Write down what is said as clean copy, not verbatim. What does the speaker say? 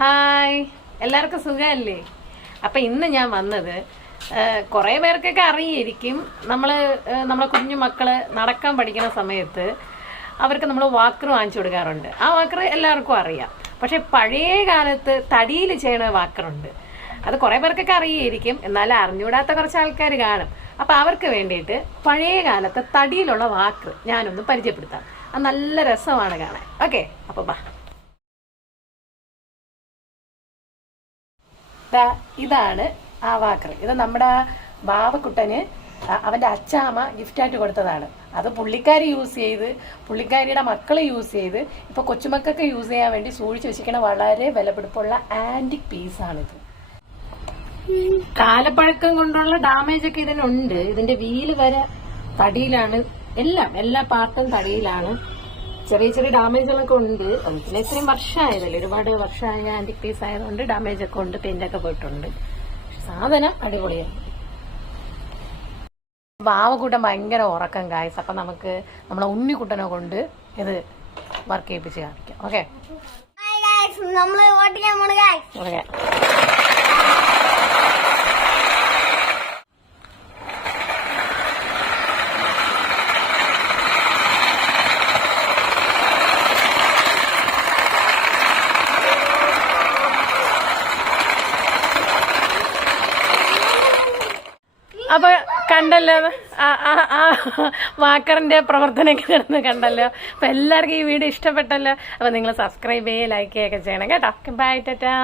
Hi, എല്ലാവർക്കും സുഖമല്ലേ? അപ്പം ഇന്ന് ഞാൻ വന്നത് കുറേ പേർക്കൊക്കെ അറിയായിരിക്കും, നമ്മളെ കുഞ്ഞു മക്കള് നടക്കാൻ പഠിക്കുന്ന സമയത്ത് അവർക്ക് നമ്മൾ വാക്കർ വാങ്ങിച്ചു കൊടുക്കാറുണ്ട്. ആ വാക്കർ എല്ലാവർക്കും അറിയാം. പക്ഷെ പഴയ കാലത്ത് തടിയിൽ ചെയ്യണ വാക്കറുണ്ട്. അത് കുറേ പേർക്കൊക്കെ അറിയായിരിക്കും, എന്നാലും അറിഞ്ഞുകൂടാത്ത കുറച്ച് ആൾക്കാർ കാണും. അപ്പം അവർക്ക് വേണ്ടിയിട്ട് പഴയ കാലത്തെ തടിയിലുള്ള വാക്കർ ഞാനൊന്ന് പരിചയപ്പെടുത്താം. അത് നല്ല രസമാണ് കാണാൻ. ഓക്കെ, അപ്പം ബാ. ഇതാണ് ആ വാക്കർ. ഇത് നമ്മുടെ ബാവക്കുട്ടന് അവന്റെ അച്ചാമ്മ ഗിഫ്റ്റായിട്ട് കൊടുത്തതാണ്. അത് പുള്ളിക്കാരി യൂസ് ചെയ്ത്, പുള്ളിക്കാരിയുടെ മക്കൾ യൂസ് ചെയ്ത്, ഇപ്പൊ കൊച്ചുമക്കൾക്ക് യൂസ് ചെയ്യാൻ വേണ്ടി സൂക്ഷിച്ചു വെച്ചിരിക്കുന്ന വളരെ വിലപിടിപ്പുള്ള ആന്റിക് പീസാണിത്. കാലപ്പഴക്കം കൊണ്ടുള്ള ഡാമേജ് ഒക്കെ ഇതിനുണ്ട്. ഇതിന്റെ വീല് വരെ തടിയിലാണ്, എല്ലാ പാർട്ടും തടിയിലാണ്. ചെറിയ ചെറിയ ഡാമേജുകളൊക്കെ ഉണ്ട്. പിന്നെ ഇത്രയും വർഷമായതല്ലേ, ഒരുപാട് വർഷമായ ആന്റിക് പീസ് ആയതുകൊണ്ട് ഡാമേജ് ഒക്കെ ഉണ്ട്, പെയിന്റൊക്കെ പോയിട്ടുണ്ട്. സാധനം അടിപൊളിയാണ്. ബാവക്കൂട്ടൻ ഭയങ്കര ഉറക്കം ഗായ്സ്. അപ്പം നമുക്ക് നമ്മളെ ഉണ്ണിക്കുട്ടനെ കൊണ്ട് ഇത് വർക്ക് ചെയ്യിപ്പിച്ച് കാണിക്കാം. ഓക്കെ, അപ്പൊ കണ്ടല്ലോ ആ വാക്കറിന്റെ പ്രവർത്തനമൊക്കെ നടന്ന് കണ്ടല്ലോ. അപ്പൊ എല്ലാവർക്കും ഈ വീഡിയോ ഇഷ്ടപ്പെട്ടല്ലോ. അപ്പൊ നിങ്ങൾ സബ്സ്ക്രൈബ് ചെയ്യുക, ലൈക്ക് ചെയ്യുകയൊക്കെ ചെയ്യണം കേട്ടോ. ബൈ ടാറ്റാ.